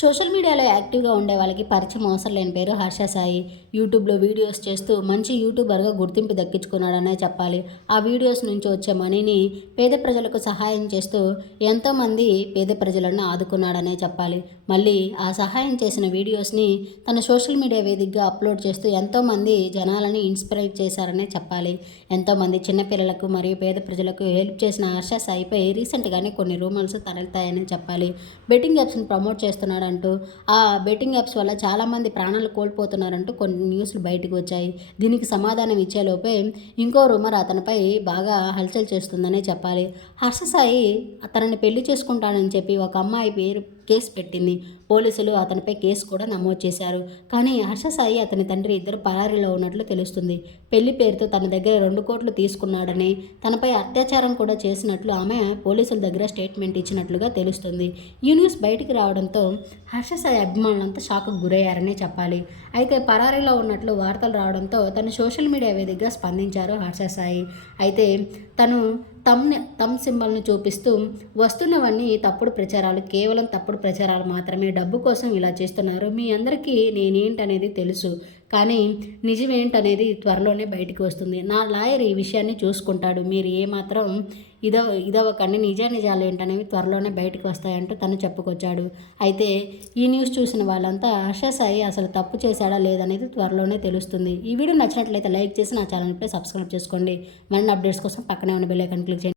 Social మీడియాలో యాక్టివ్గా ఉండే వాళ్ళకి పరిచయం అవసరం లేని పేరు హర్ష సాయి. యూట్యూబ్లో వీడియోస్ చేస్తూ మంచి యూట్యూబర్గా గుర్తింపు దక్కించుకున్నాడనే చెప్పాలి. ఆ వీడియోస్ నుంచి వచ్చే మనీని పేద ప్రజలకు సహాయం చేస్తూ ఎంతోమంది పేద ప్రజలను ఆదుకున్నాడనే చెప్పాలి. మళ్ళీ ఆ సహాయం చేసిన వీడియోస్ని తన సోషల్ మీడియా వేదికగా అప్లోడ్ చేస్తూ ఎంతోమంది జనాలని ఇన్స్పైర్ చేశారనే చెప్పాలి. ఎంతోమంది చిన్నపిల్లలకు మరియు పేద ప్రజలకు హెల్ప్ చేసిన హర్ష సాయిపై రీసెంట్గానే కొన్ని రూమర్స్ తరలుతాయని చెప్పాలి. బెట్టింగ్ యాప్స్ని ప్రమోట్ చేస్తున్నాడు చేస్తున్నారంటూ ఆ బెట్టింగ్ యాప్స్ వల్ల చాలామంది ప్రాణాలు కోల్పోతున్నారంటూ కొన్ని న్యూస్లు బయటకు వచ్చాయి. దీనికి సమాధానం ఇచ్చేలోపే ఇంకో రూమర్ అతనిపై బాగా హల్చల్ చేస్తుందనే చెప్పాలి. హర్ష సాయి అతనిని పెళ్ళి చేసుకుంటానని చెప్పి ఒక అమ్మాయి పేరు కేసు పెట్టింది. పోలీసులు అతనిపై కేసు కూడా నమోదు చేశారు. కానీ హర్ష సాయి అతని తండ్రి ఇద్దరు పరారీలో ఉన్నట్లు తెలుస్తుంది. పెళ్ళి పేరుతో తన దగ్గర రెండు కోట్లు తీసుకున్నాడని తనపై అత్యాచారం కూడా చేసినట్లు ఆమె పోలీసుల దగ్గర స్టేట్మెంట్ ఇచ్చినట్లుగా తెలుస్తుంది. ఈ న్యూస్ బయటికి రావడంతో హర్ష సాయి అభిమానులంతా షాక్కు గురయ్యారనే చెప్పాలి. అయితే పరారీలో ఉన్నట్లు వార్తలు రావడంతో తను సోషల్ మీడియా వేదికగా స్పందించారు హర్ష సాయి. అయితే తను తమ్ తమ్ సింబల్ని చూపిస్తూ వస్తున్నవన్నీ తప్పుడు ప్రచారాలు కేవలం తప్పుడు ప్రచారాలు మాత్రమే. డబ్బు కోసం ఇలా చేస్తున్నారు. మీ అందరికీ నేనేంటనేది తెలుసు. కానీ నిజమేంటనేది త్వరలోనే బయటికి వస్తుంది. నా లాయర్ ఈ విషయాన్ని చూసుకుంటాడు. మీరు ఏమాత్రం ఇదవ ఇదవకండి నిజ నిజాలు ఏంటనేవి త్వరలోనే బయటకు వస్తాయంటూ తను చెప్పుకొచ్చాడు. అయితే ఈ న్యూస్ చూసిన వాళ్ళంతా హర్ష సాయి అసలు తప్పు చేశాడా లేదనేది త్వరలోనే తెలుస్తుంది. ఈ వీడియో నచ్చినట్లయితే లైక్ చేసి నా ఛానల్పై సబ్స్క్రైబ్ చేసుకోండి. మరిన్ని అప్డేట్స్ కోసం పక్కనే ఉన్న బెల్ ఐకాన్ క్లిక్